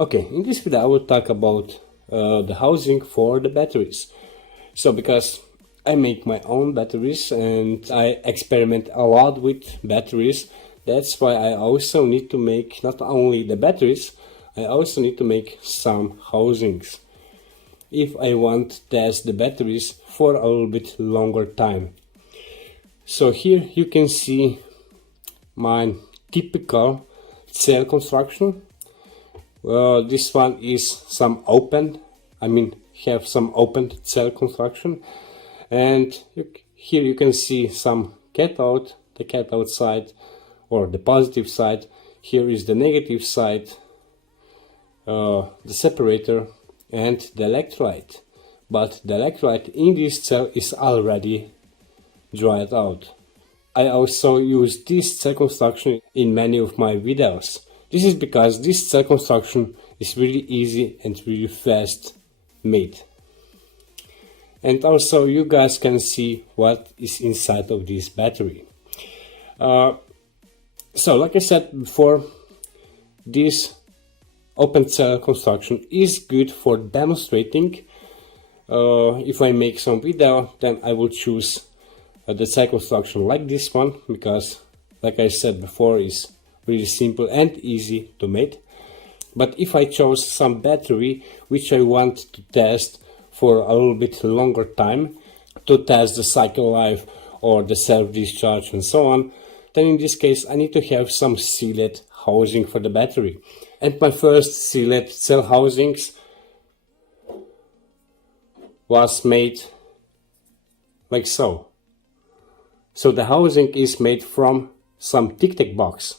Okay, in this video I will talk about the housing for the batteries. So because I make my own batteries and I experiment a lot with batteries, that's why I also need to make not only the batteries, I also need to make some housings if I want to test the batteries for a little bit longer time. So here you can see my typical cell construction. This one is some open, have some open cell construction, and here you can see some cathode, the cathode side or the positive side. Here is the negative side, the separator and the electrolyte, but the electrolyte in this cell is already dried out. I also use this cell construction in many of my videos. This is because this cell construction is really easy and really fast made. And also you guys can see what is inside of this battery. So like I said before, this open cell construction is good for demonstrating. If I make some video, then I will choose the cell construction like this one, because like I said before, is really simple and easy to make. But if I chose some battery which I want to test for a little bit longer time, to test the cycle life or the self-discharge and so on, then in this case I need to have some sealed housing for the battery. And my first sealed cell housings was made like so. So the housing is made from some Tic Tac box.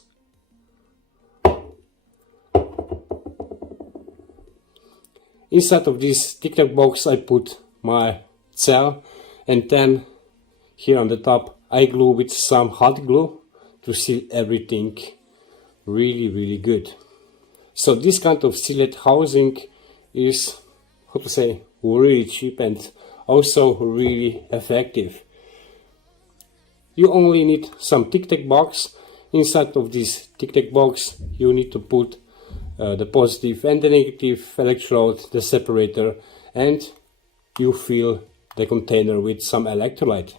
Inside of this Tic Tac box I put my cell, and then here on the top I glue with some hot glue to seal everything really good. So this kind of sealed housing is, how to say, really cheap and also really effective. You only need some Tic Tac box. Inside of this Tic Tac box you need to put the positive and the negative electrode, the separator, and you fill the container with some electrolyte.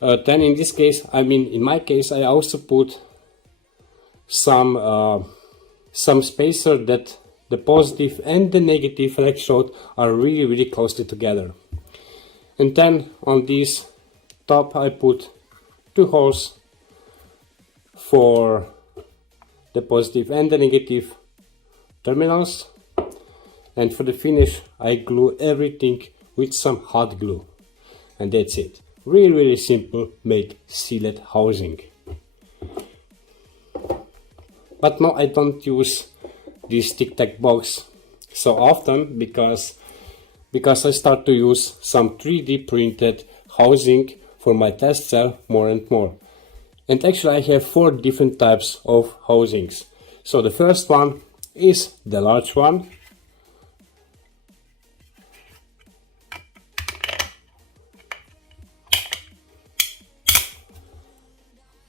Then in this case, in my case, I also put some spacer that the positive and the negative electrode are really closely together. And then on this top I put two holes for the positive and the negative terminals, and for the finish I glue everything with some hot glue, and that's it. Really simple make sealed housing. But no, I don't use this Tic Tac box so often because I start to use some 3D printed housing for my test cell more and more. And actually I have 4 different types of housings. So the first one is the large one.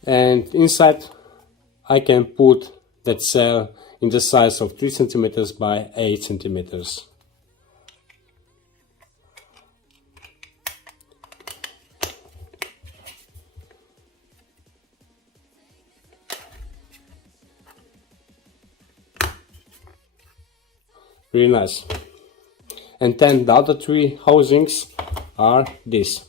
And inside I can put that cell in the size of 3 centimeters by 8 centimeters. Really nice. And then the other 3 housings are this.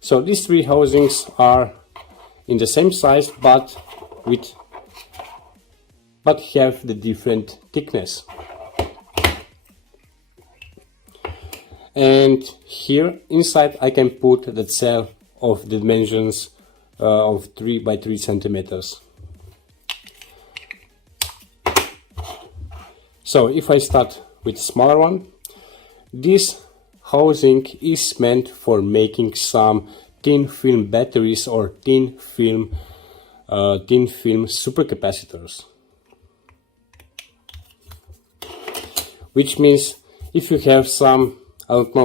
So these 3 housings are in the same size but have the different thickness. And here inside I can put the cell of the dimensions of 3 by 3 centimeters. So if I start with the smaller one, this housing is meant for making some thin film batteries or thin film supercapacitors. Which means if you have some,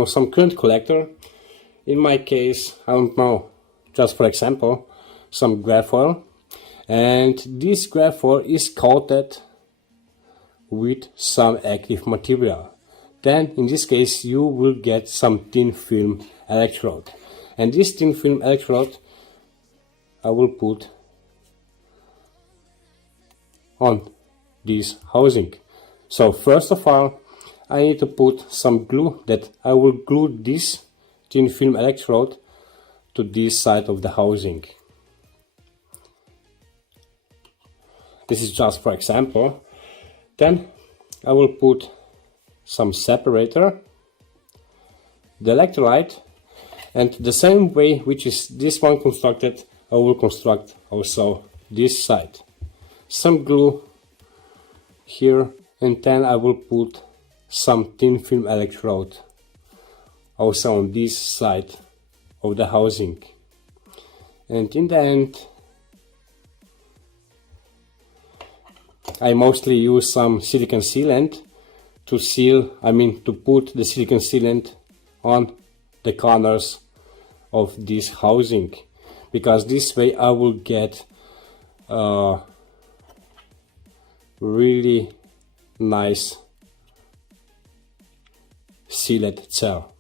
some current collector, in my case, just for example, some graphite, and this graphite is coated with some active material. Then in this case you will get some thin film electrode, and this thin film electrode I will put on this housing. So first of all, I need to put some glue, that I will glue this thin film electrode to this side of the housing. This is just for example. Then I will put some separator, the electrolyte, and the same way which is this one constructed, I will construct also this side. Some glue here, and then I will put some thin film electrode also on this side of the housing. And in the end I mostly use some silicon sealant to seal, to put the silicon sealant on the corners of this housing, because this way I will get really nice sealed cell.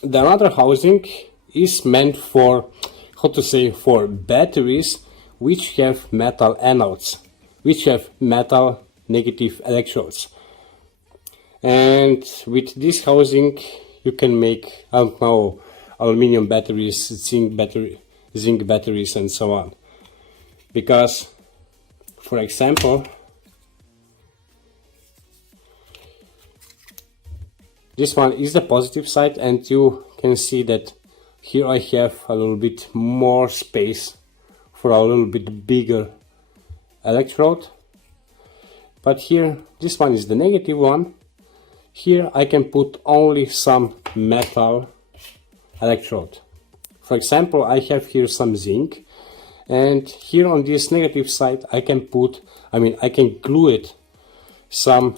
The another housing is meant for, for batteries which have metal anodes, which have metal negative electrodes. And with this housing you can make, I don't know, aluminum batteries, zinc batteries and so on. Because, for example, this one is the positive side, and you can see that here I have a little bit more space for a little bit bigger electrode. But here, this one is the negative one. Here I can put only some metal electrode. For example, I have here some zinc, and here on this negative side I can put, I can glue it some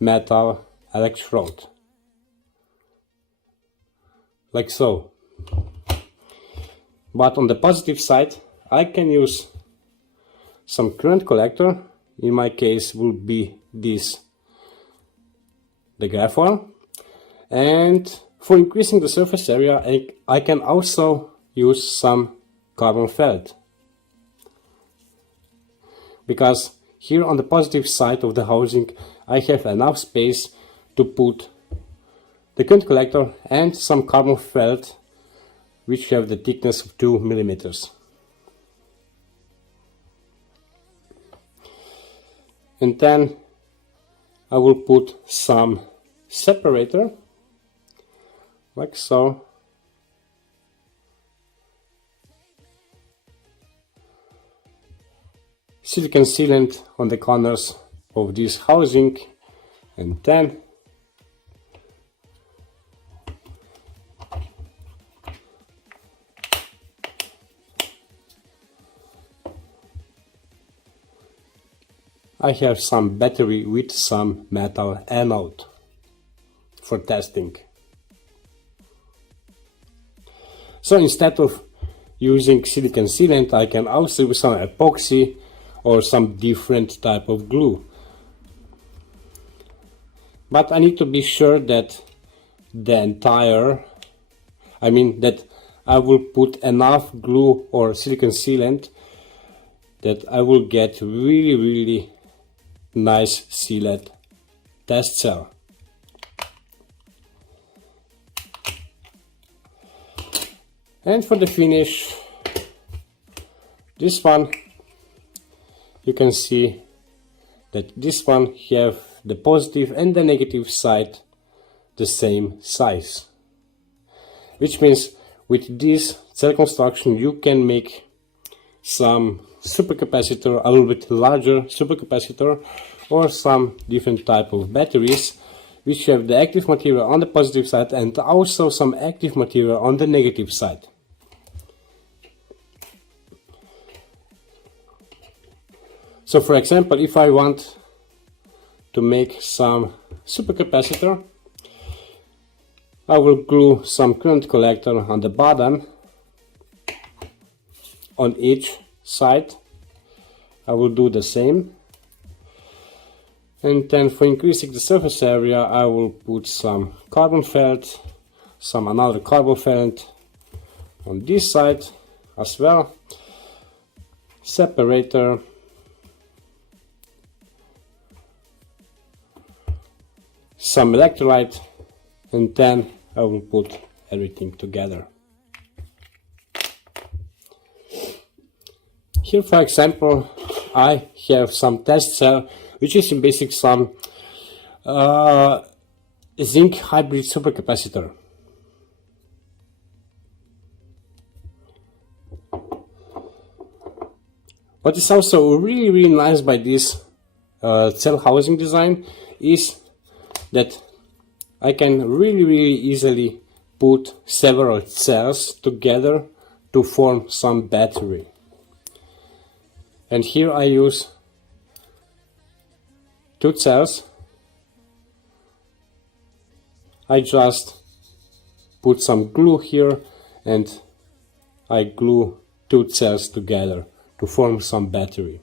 metal electrode. Like so. But on the positive side I can use some current collector. In my case will be this, the graphite. And for increasing the surface area I can also use some carbon felt. Because here on the positive side of the housing I have enough space to put the current collector and some carbon felt which have the thickness of 2 millimeters. And then I will put some separator, like so. Silicon sealant on the corners of this housing, and then I have some battery with some metal anode for testing. So instead of using silicon sealant, I can also use some epoxy or some different type of glue. But I need to be sure that that I will put enough glue or silicon sealant that I will get really nice sealed test cell. And for the finish, this one, you can see that this one have the positive and the negative side the same size, which means with this cell construction you can make some supercapacitor, a little bit larger supercapacitor, or some different type of batteries which have the active material on the positive side and also some active material on the negative side. So for example, if I want to make some supercapacitor, I will glue some current collector on the bottom on each side. I will do the same. And then for increasing the surface area, I will put some carbon felt, another carbon felt on this side as well, separator, some electrolyte, and then I will put everything together. Here, for example, I have some test cell, which is in basic some zinc hybrid supercapacitor. What is also really nice by this cell housing design is that I can really easily put several cells together to form some battery. And here I use 2 cells. I just put some glue here and I glue 2 cells together to form some battery.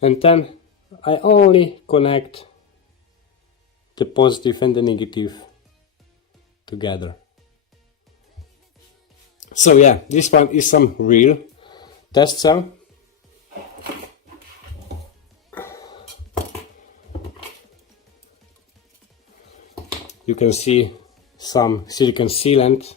And then I only connect the positive and the negative together. So yeah, this one is some real test cell. You can see some silicon sealant.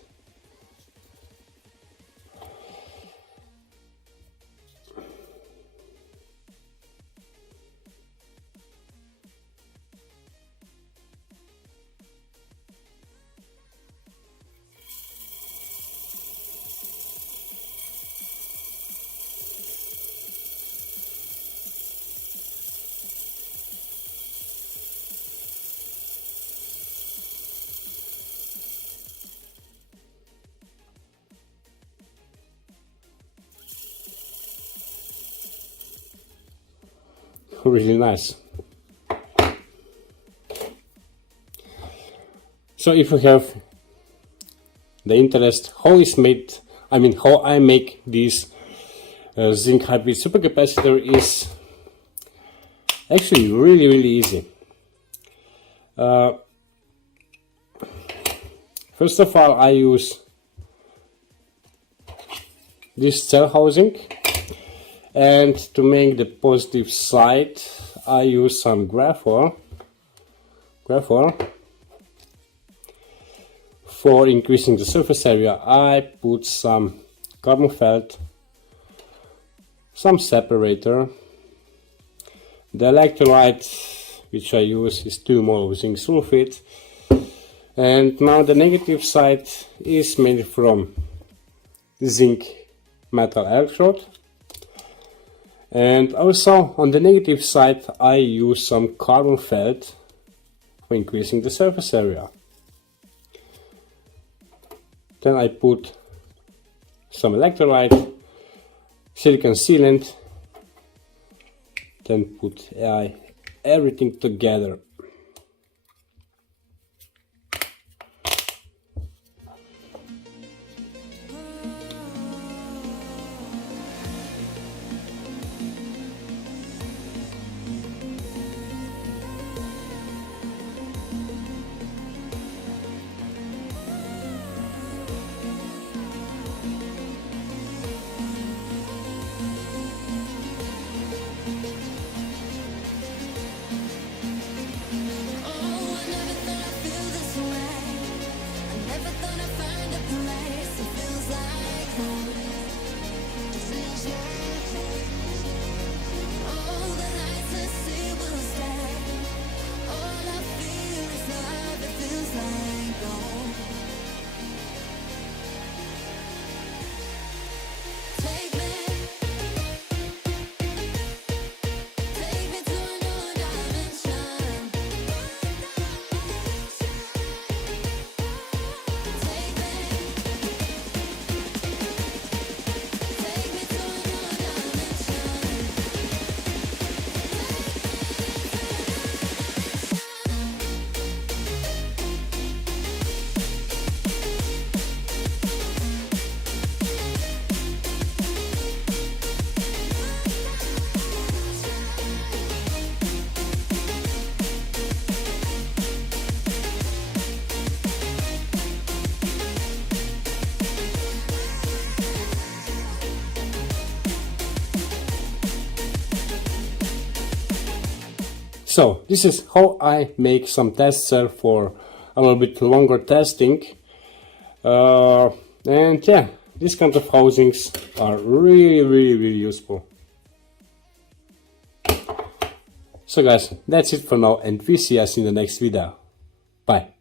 Really nice. So if you have the interest how I make this zinc hybrid supercapacitor, is actually really easy. First of all, I use this cell housing. And to make the positive side, I use some graphite. For increasing the surface area, I put some carbon felt, some separator. The electrolyte which I use is 2 mole of zinc sulfate. And now the negative side is made from zinc metal electrode. And also on the negative side I use some carbon felt for increasing the surface area. Then I put some electrolyte, silicon sealant, then put everything together. So this is how I make some tests for a little bit longer testing. And yeah, these kind of housings are really useful. So guys, that's it for now, and we see us in the next video. Bye.